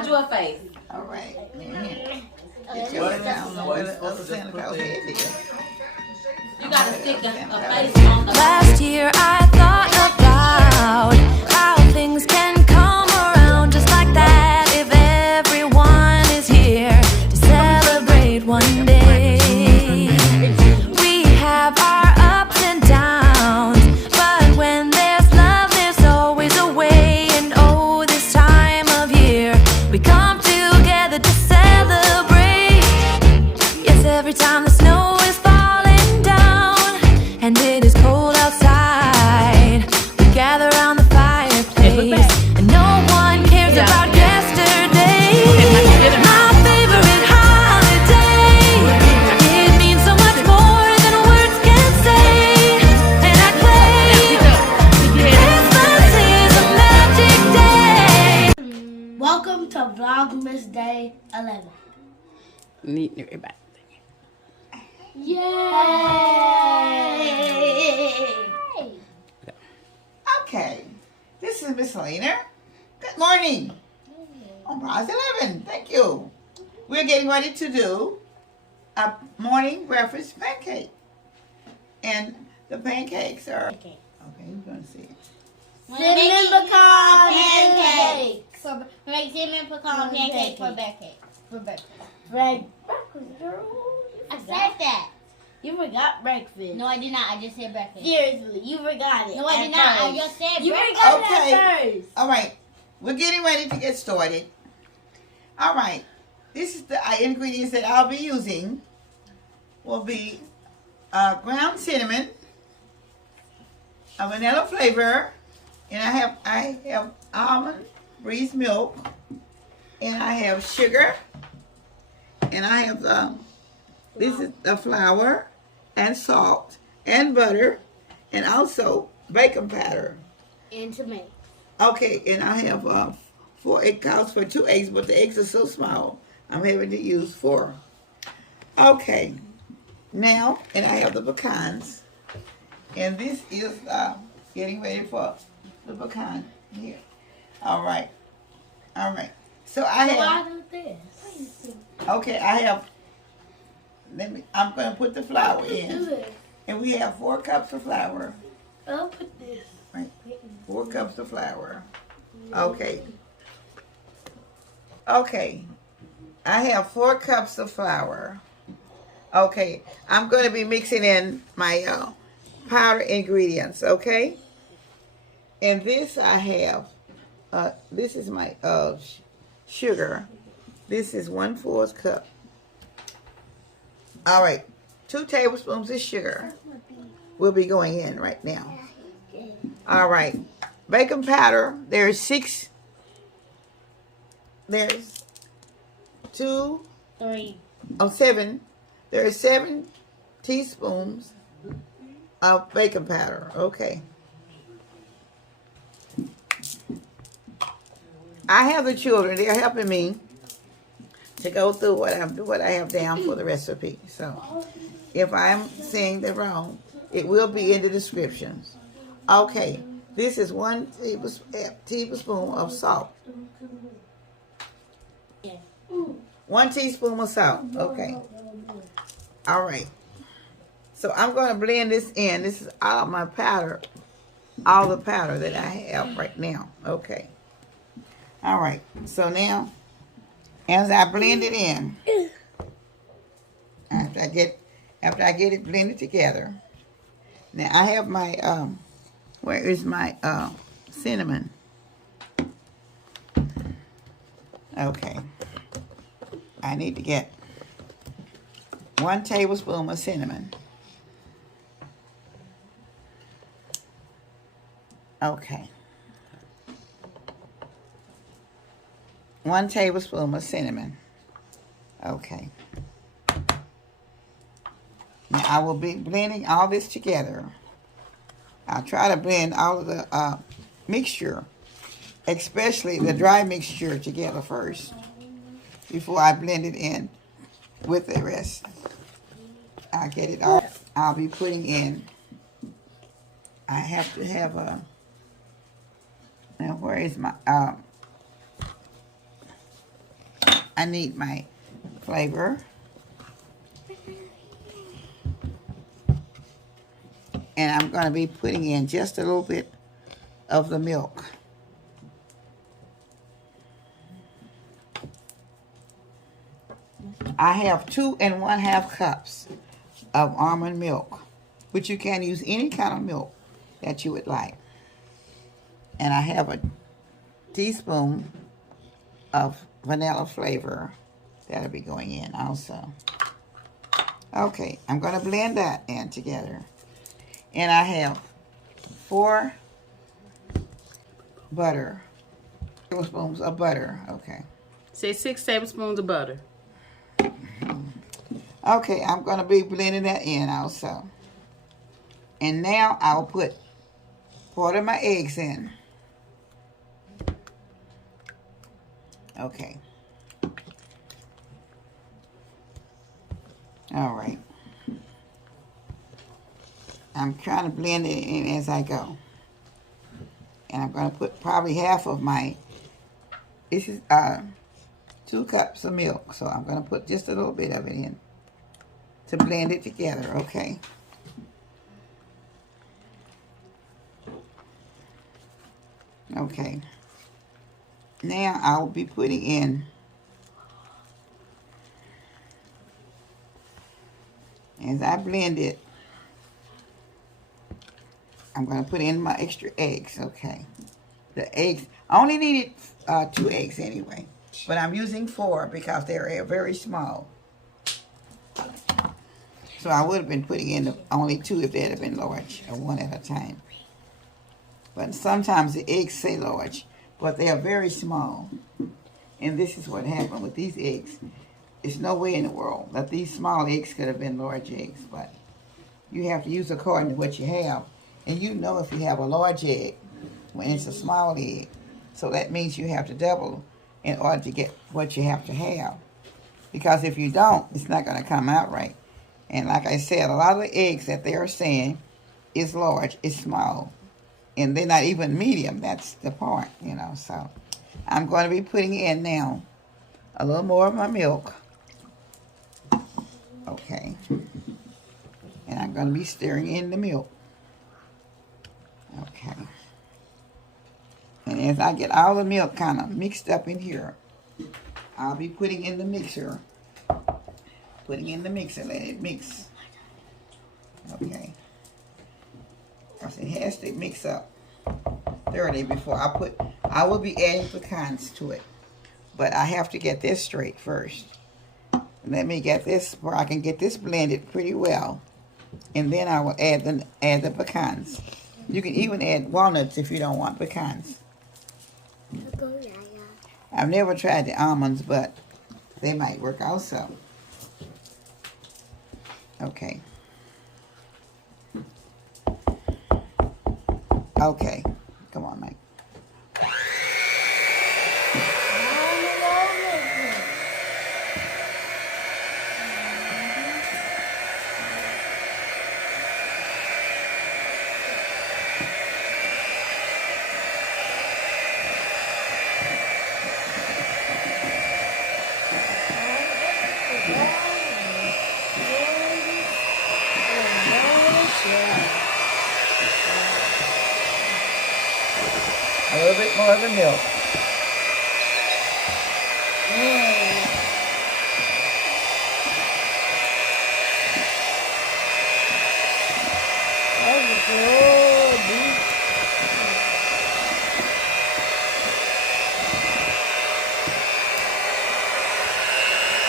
Draw you a face. All right. Get your I don't know where the other Santa Claus head is. You gotta stick a face on the. Last year I thought about how things can come around just like that if everyone is here to celebrate one day. We have our ups and downs, but when there's love, there's always a way. And oh, this time of year, we come together to celebrate. Yes, every time the snow is falling down and it is cold outside, we gather around the fireplace and no one cares about yesterday. My favorite holiday, it means so much more than words can say. And I claim Christmas is a magic day. Welcome to Vlogmas Day 11. Need everybody. Yay! Okay. This is Miss Lena. Good morning. On Prize 11. Thank you. We're getting ready to do a morning breakfast pancake. And the pancakes are... Okay, you're going to see it. Cinnamon pecan pancakes. We make cinnamon pecan pancakes for breakfast. I said that. You forgot breakfast. No, I did not. I just said breakfast. Seriously, you forgot it. No, I did not. I just said You breakfast. forgot Okay. it at first. All right. We're getting ready to get started. All right. This is the ingredients that I'll be using. Will be ground cinnamon, a vanilla flavor, and I have almond breeze milk, and I have sugar, and I have this is the flour and salt and butter, and also bacon powder. And tomato. Okay, and I have it calls for 2 eggs, but the eggs are so small, I'm having to use 4. Okay, now, and I have the pecans, and this is getting ready for the pecan here. All right. So I have. Why do this? Okay, I have. I'm going to put the flour in, and we have 4 cups of flour. I'll put this. Right. 4 cups of flour. Okay. Okay. I have 4 cups of flour. Okay. I'm going to be mixing in my powder ingredients, okay? And this I have, this is my sugar. This is 1/4 cup. All right. 2 tablespoons of sugar will be going in right now. All right. Baking powder, there's 7. There are 7 teaspoons of baking powder. Okay. I have the children. They're helping me to go through what I have down for the recipe. So if I'm saying that wrong, it will be in the descriptions. Okay. This is 1 tablespoon of salt. 1 teaspoon of salt. Okay. All right. So I'm going to blend this in. This is all my powder, all the powder that I have right now. Okay. All right. So now, as I blend it in, after I get it blended together, now I have my where is my cinnamon? Okay. I need to get 1 tablespoon of cinnamon. Okay. 1 tablespoon of cinnamon. Okay. Now I will be blending all this together. I'll try to blend all of the mixture, especially the dry mixture, together first before I blend it in with the rest. I'll get it all. I'll be putting in. I have to have a. Now where is my I need my flavor. And I'm going to be putting in just a little bit of the milk. I have 2 1/2 cups of almond milk, but you can use any kind of milk that you would like. And I have a teaspoon of vanilla flavor that'll be going in also. Okay, I'm going to blend that in together. And I have 4 tablespoons of butter. Okay. Say 6 tablespoons of butter. Okay, I'm going to be blending that in also. And now I'll put part of my eggs in. Okay. All right. I'm trying to blend it in as I go. And I'm going to put probably half of my, this is 2 cups of milk. So I'm going to put just a little bit of it in to blend it together, okay? Okay. Now I'll be putting in as I blend it, I'm going to put in my extra eggs, okay? The eggs, I only needed 2 eggs anyway, but I'm using 4 because they're very small. So I would have been putting in only 2 if they'd have been large, or 1 at a time. But sometimes the eggs say large, but they are very small. And this is what happened with these eggs. There's no way in the world that these small eggs could have been large eggs, but you have to use according to what you have. And you know if you have a large egg when it's a small egg. So that means you have to double in order to get what you have to have. Because if you don't, it's not going to come out right. And like I said, a lot of the eggs that they are saying is large, is small. And they're not even medium. That's the part, you know. So I'm going to be putting in now a little more of my milk. Okay. And I'm going to be stirring in the milk. Okay. And as I get all the milk kind of mixed up in here, I'll be putting in the mixer. Putting in the mixer, let it mix. Okay. Because it has to mix up thoroughly before I will be adding pecans to it. But I have to get this straight first. Let me get this where I can get this blended pretty well. And then I will add the pecans. You can even add walnuts if you don't want pecans. I've never tried the almonds, but they might work also. Okay. Okay. Come on, Mike. A little bit more of the milk.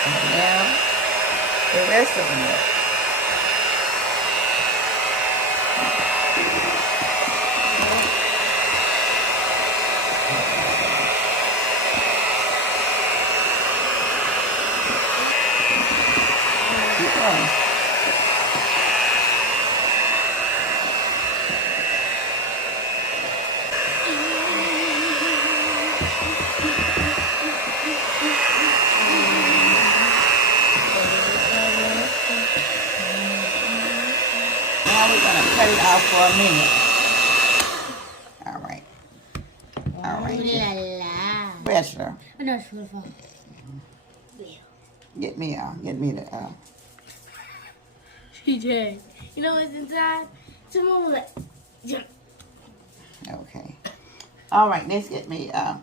And now, the rest of the milk. Now we're going to cut it out for a minute. All right. All right. Ooh la la. Bachelor. No, it's beautiful. Get me the TJ, you know what's inside? Someone was like, jump. okay. All right, let's get me a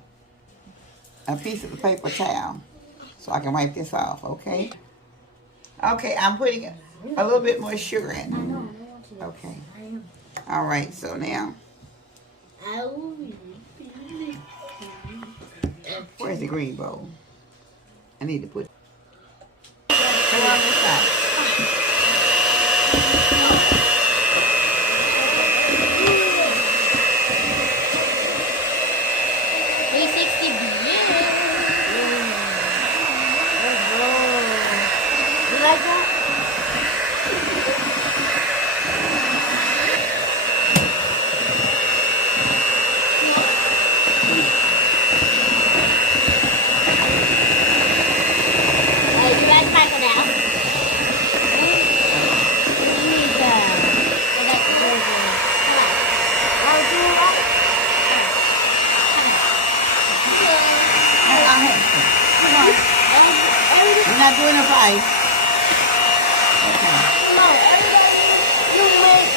piece of the paper towel so I can wipe this off, okay? Okay, I'm putting a little bit more sugar in. Okay. All right, so now, where's the green bowl? I need to put it on this side. 360 view. You like that? You guys pack it out. You need Come on. We're not doing a fight. Okay.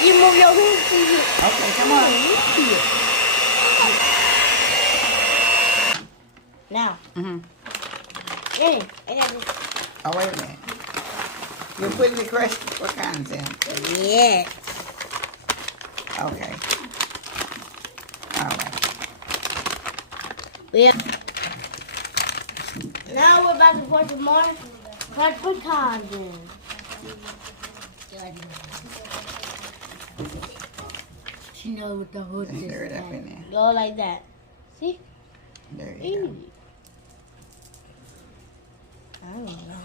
You move your hands. Okay, come on. Now. Hey, I got this. Oh, wait a minute. You're putting the crushed pecans in. Yes. Okay. All right. Yeah. Now we're about to put some more cut pecans in. You know what the hood is. Stir it up in there. Go like that. See? There you go. I don't know.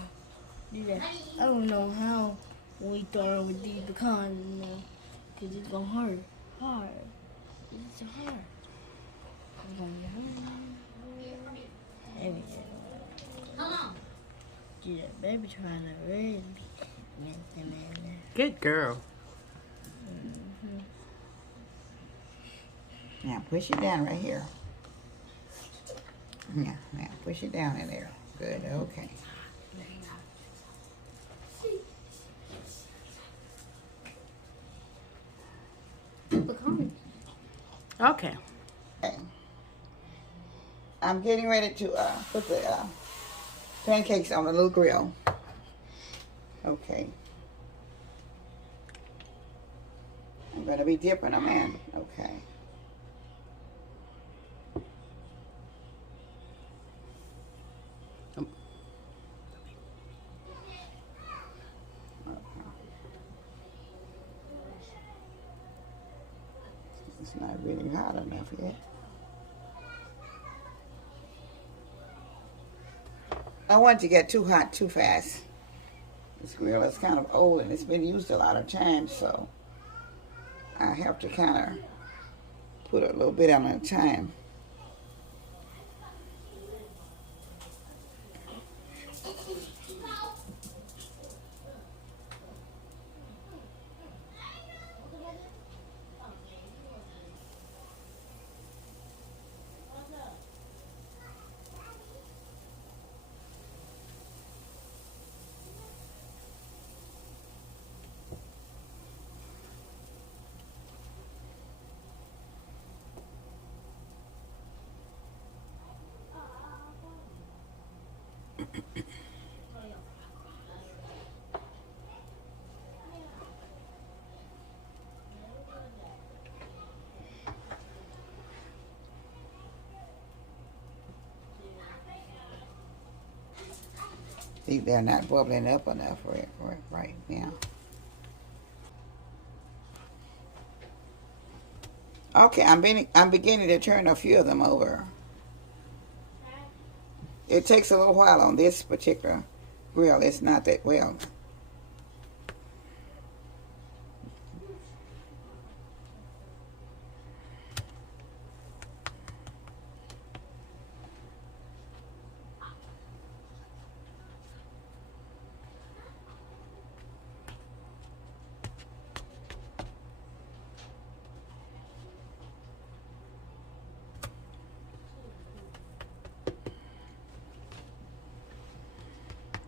Yeah, I don't know how when we throw in with these pecans in there, cause it's gonna hurt. Hard. It's hard. It's gonna hurt. Everything. Come on. Yeah, baby trying to really get them in there. Good girl. Now push it down right here. Yeah, now push it down in there. Good, okay. Okay. Okay. I'm getting ready to put the pancakes on the little grill. Okay. I'm going to be dipping them in. Okay. It's not really hot enough yet. I don't want it to get too hot too fast. This grill is kind of old and it's been used a lot of times, so I have to kind of put a little bit on at a time. See, they're not bubbling up enough right now. Okay, I'm beginning to turn a few of them over. It takes a little while on this particular grill. It's not that well.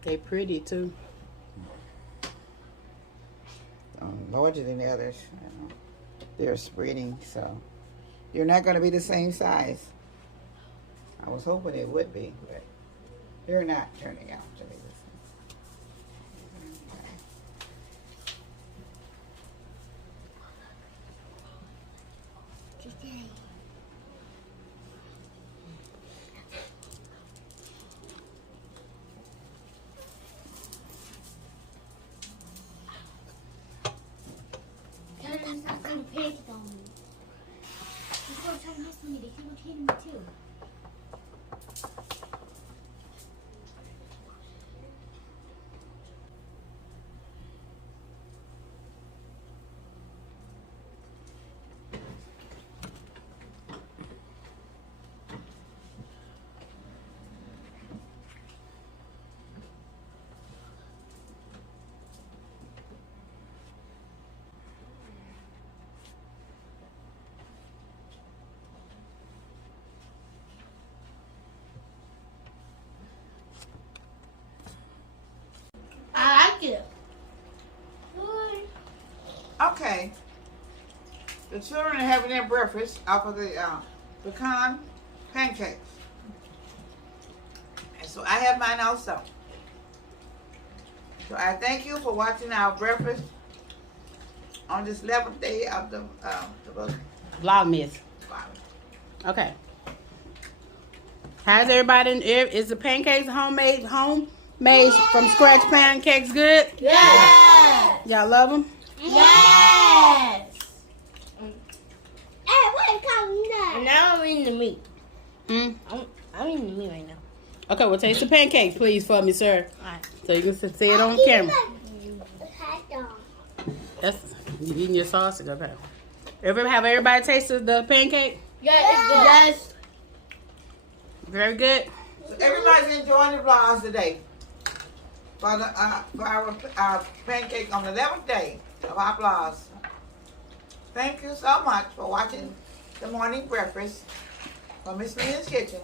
They pretty too. Larger than the others. They're spreading, so they're not going to be the same size. I was hoping they would be, but they're not turning out to be the same. Some pancakes on me. Let's go try this one. They keep on hitting me too. I like it. Okay. The children are having their breakfast off of the pecan pancakes. And so I have mine also. So I thank you for watching our breakfast on this 11th day of the book. Vlogmas. Okay. How's everybody? Is the pancakes homemade from scratch pancakes good? Yes. Y'all love them? Yes. Hey, what is coming And now I'm eating the meat. Hmm? I'm eating the meat right now. Okay, well, taste the pancakes, please, for me, sir. Alright. So you can see it on camera. That's you eating your sausage, okay. Have everybody tasted the pancake? Yes. Very good. So everybody's enjoying the vlogs today. For our pancake on the 11th day of our vlogs. Thank you so much for watching the morning breakfast from Miss Lena's Kitchen.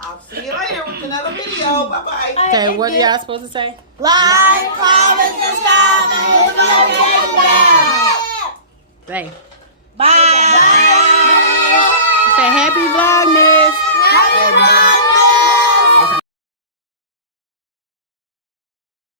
I'll see you later with another video. Bye-bye. Okay, what are y'all supposed to say? Like, comment, subscribe, and hit the notification bell. Say.